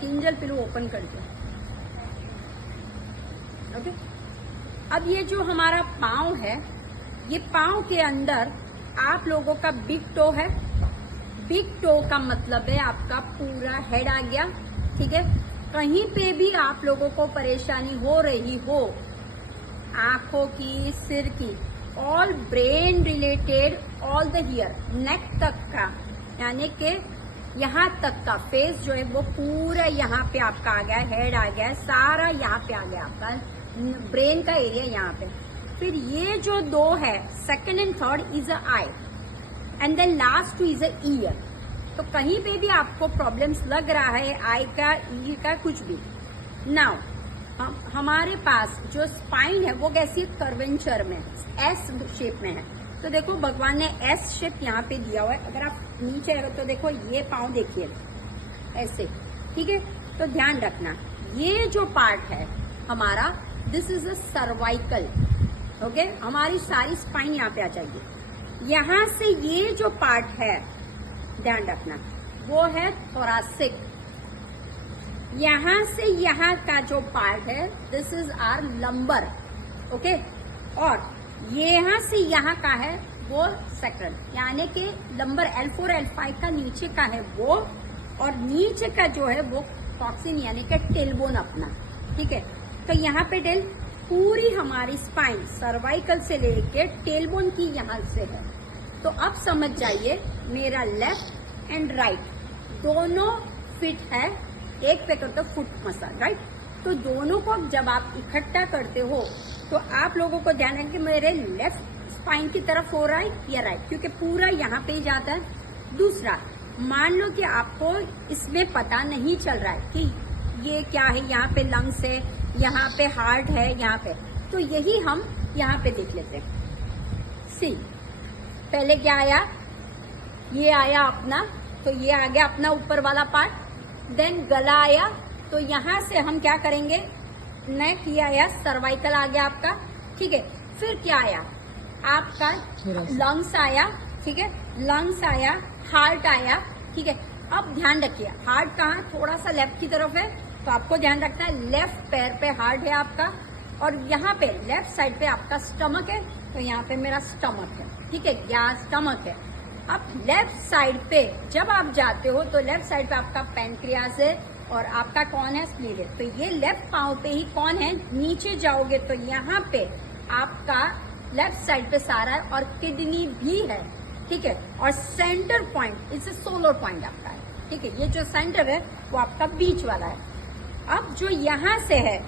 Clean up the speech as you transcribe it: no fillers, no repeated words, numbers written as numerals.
किंजल पिलू ओपन कर दो। ओके, अब ये जो हमारा पाँव है, ये पाँव के अंदर आप लोगों का बिग टो है। बिग टो का मतलब है आपका पूरा हेड आ गया। ठीक है, कहीं पे भी आप लोगों को परेशानी हो रही हो, आंखों की, सिर की, all brain related, all the hair, neck तक का, यानी कि यहाँ तक का फेस जो है वो पूरा यहाँ पे आपका आ गया, हेड आ गया, सारा यहाँ पे आ गया आपका ब्रेन का एरिया यहाँ पे। फिर ये जो दो है, second and third is a I and then last two is a ear. तो कहीं पे भी आपको प्रॉब्लम्स लग रहा है आई का, ई का, कुछ भी। नाउ हमारे पास जो स्पाइन है वो कैसी कर्वेंचर में, एस शेप में है। तो देखो भगवान ने एस शेप यहाँ पे दिया हुआ है। अगर आप नीचे आए तो देखो ये पाँव देखिए ऐसे। ठीक है, तो ध्यान रखना ये जो पार्ट है हमारा, this is a cervical. Okay, हमारी सारी स्पाइन यहाँ पे आ जाएगी। यहाँ से ये जो पार्ट है ध्यान रखना वो है थोरासिक। यहाँ से यहाँ का जो पार्ट है this is our lumber. Okay, और यहाँ से यहाँ का है वो सेक्रल, यानी कि लंबर L4 L5 का नीचे का है वो, और नीचे का जो है वो टॉक्सिन यानी कि टेलबोन अपना। ठीक है, तो यहाँ पे टेल पूरी हमारी स्पाइन सर्वाइकल से लेके टेलबोन की यहाँ से है। तो अब समझ जाइए मेरा लेफ्ट एंड राइट दोनों फिट है। एक पे करते हो फुट मसाज, राइट। तो दोनों को जब आप इकट्ठा करते हो तो आप लोगों को ध्यान है कि मेरे लेफ्ट स्पाइन की तरफ हो रहा है या राइट, क्योंकि पूरा यहाँ पे ही जाता है। दूसरा, मान लो कि आपको इसमें पता नहीं चल रहा है कि ये क्या है, यहाँ पे लंग्स है, यहाँ पे हार्ट है, यहाँ पे, तो यही हम यहाँ पे देख लेते हैं। सी, पहले क्या आया, ये आया अपना, तो ये आ गया अपना ऊपर वाला पार्ट। देन गला आया, तो यहाँ से हम क्या करेंगे, नेक ये आया, सर्वाइकल आ गया आपका। ठीक है, फिर क्या आया आपका, लंग्स आया। ठीक है, लंग्स आया, हार्ट आया। ठीक है, अब ध्यान रखिए हार्ट कहाँ, थोड़ा सा लेफ्ट की तरफ है, तो आपको ध्यान रखना है लेफ्ट पैर पे हार्ट है आपका, और यहाँ पे लेफ्ट साइड पे आपका स्टमक है, तो यहाँ पे मेरा स्टमक है। ठीक है, यहाँ स्टमक है। अब लेफ्ट साइड पे जब आप जाते हो तो लेफ्ट साइड पे आपका पैनक्रियास है और आपका कौन है, स्प्लीन है। तो ये लेफ्ट पाँव पे ही कौन है, नीचे जाओगे तो यहाँ पे आपका लेफ्ट साइड पे सारा है, और किडनी भी है। ठीक है, और सेंटर पॉइंट इसे सोलर पॉइंट आपका है। ठीक है, ये जो सेंटर है वो आपका बीच वाला है। अब जो यहाँ से है